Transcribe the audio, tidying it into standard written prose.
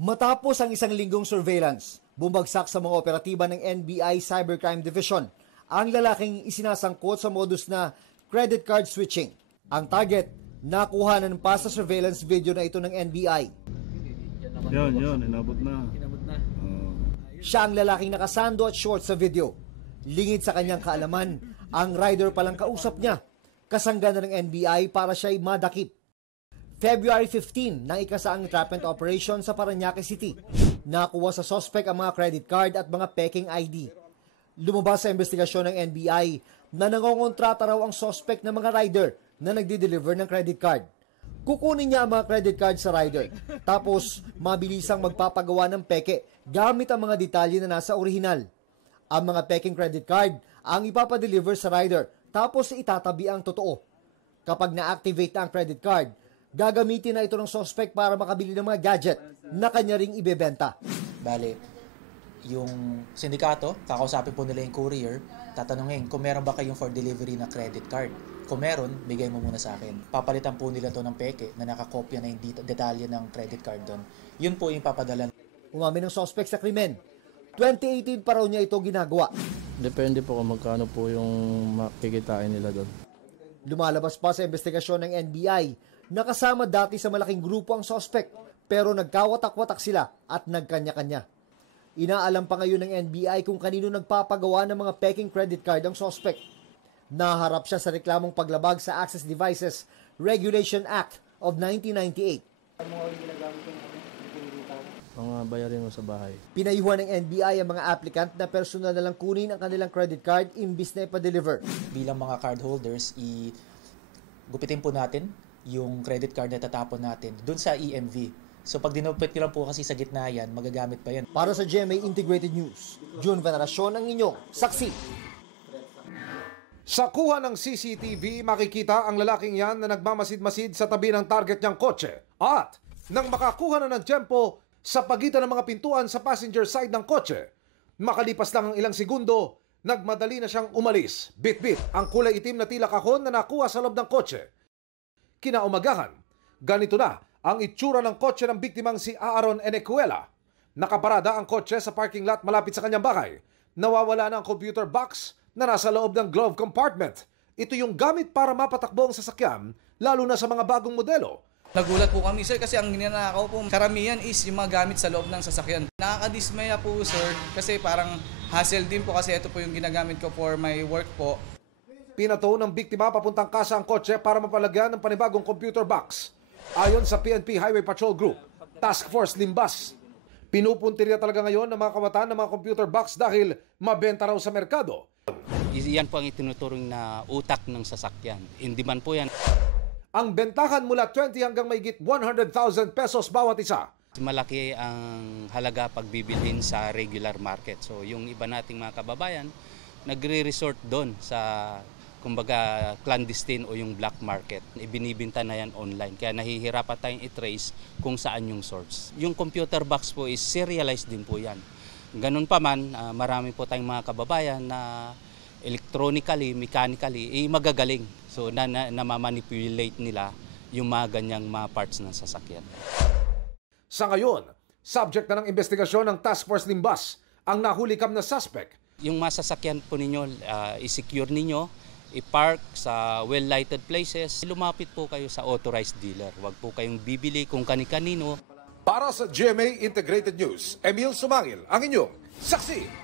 Matapos ang isang linggong surveillance, bumagsak sa mga operatiba ng NBI Cybercrime Division ang lalaking isinasangkot sa modus na credit card switching. Ang target, nakuhanan pa sa surveillance video na ito ng NBI. Yun, inabot na. Siya ang lalaking nakasando at short sa video. Lingid sa kanyang kaalaman, ang rider palang kausap niya. Kasangga na ng NBI para siya'y madakip. February 15 nang ikasaang entrapment operation sa Parañaque City. Nakuha sa suspect ang mga credit card at mga peking ID. Lumabas sa investigasyon ng NBI na nangongontrata raw ang suspect ng mga rider na nagdi-deliver ng credit card. Kukunin niya ang mga credit card sa rider, tapos mabilisang magpapagawa ng peke gamit ang mga detalye na nasa orihinal. Ang mga peking credit card ang ipapadeliver sa rider, tapos itatabi ang totoo. Kapag na-activate na ang credit card, gagamitin na ito ng suspect para makabili ng mga gadget na kanya ring ibebenta. Bale, yung sindikato, kakausapin po nila yung courier, tatanungin kung meron ba kayong for delivery na credit card. Kung meron, bigay mo muna sa akin. Papalitan po nila to ng peke na nakakopya na yung detalye ng credit card doon. Yun po yung papadala. Umamin ng suspect sa krimen. 2018 pa raw niya ito ginagawa. Depende po kung magkano po yung makikitain nila doon. Lumalabas pa sa investigasyon ng NBI na kasama dati sa malaking grupo ang suspect, pero nagkawatak-watak sila at nagkanya-kanya. Inaalam pa ngayon ng NBI kung kanino nagpapagawa ng mga peking credit card ang suspect. Naharap siya sa reklamong paglabag sa Access Devices Regulation Act of 1998. Mga bayarin mo sa bahay. Pinayuhan ng NBI ang mga applicant na personal na lang kunin ang kanilang credit card imbis na ipa-deliver. Bilang mga cardholders, gupitin po natin yung credit card na tatapon natin dun sa EMV. So pag dinupit nyo lang po kasi sa gitna yan, magagamit pa yan. Para sa GMA Integrated News, June Veneracion ang inyong saksi. Sa kuha ng CCTV, makikita ang lalaking yan na nagmamasid-masid sa tabi ng target niyang kotse. At nang makakuha na ng tiyempo sa pagitan ng mga pintuan sa passenger side ng kotse, makalipas lang ang ilang segundo, nagmadali na siyang umalis. Bit-bit ang kulay itim na tila kahon na nakuha sa loob ng kotse. Kinaumagahan, ganito na ang itsura ng kotse ng biktimang si Aaron Enecuela. Nakaparada ang kotse sa parking lot malapit sa kanyang bahay. Nawawala na ang computer box na nasa loob ng glove compartment. Ito yung gamit para mapatakbo ang sasakyan, lalo na sa mga bagong modelo. Nagulat po kami, sir, kasi ang ninanakaw po, karamihan is yung mga gamit sa loob ng sasakyan. Nakakadismaya po, sir, kasi parang hassle din po kasi ito po yung ginagamit ko for my work po. Pinato ng biktima papuntang kasa ang kotse para mapalagyan ng panibagong computer box. Ayon sa PNP Highway Patrol Group, Task Force Limbas, pinupuntirya talaga ngayon ng mga kawataan ng mga computer box dahil mabenta raw sa merkado. Yan po ang itinuturing na utak ng sasakyan. In demand po yan. Ang bentahan mula 20 hanggang mahigit 100,000 pesos bawat isa. Malaki ang halaga pagbibilhin sa regular market. So yung iba nating mga kababayan, nagre-resort doon sa kumbaga clandestine o yung black market. Ibinibinta na yan online. Kaya nahihirapan tayong i-trace kung saan yung source. Yung computer box po is serialized din po yan. Ganun pa man, marami po tayong mga kababayan na electronically, mechanically, magagaling. So namamanipulate nila yung mga ganyang mga parts ng sasakyan. Sa ngayon, subject na ng investigasyon ng Task Force Limbas ang nahulikam na suspect. Yung mga sasakyan po ninyo, i-secure ninyo, i-park sa well-lighted places. Lumapit po kayo sa authorized dealer. Huwag po kayong bibili kung kani-kanino. Para sa GMA Integrated News, Emil Sumangil, ang inyong saksi.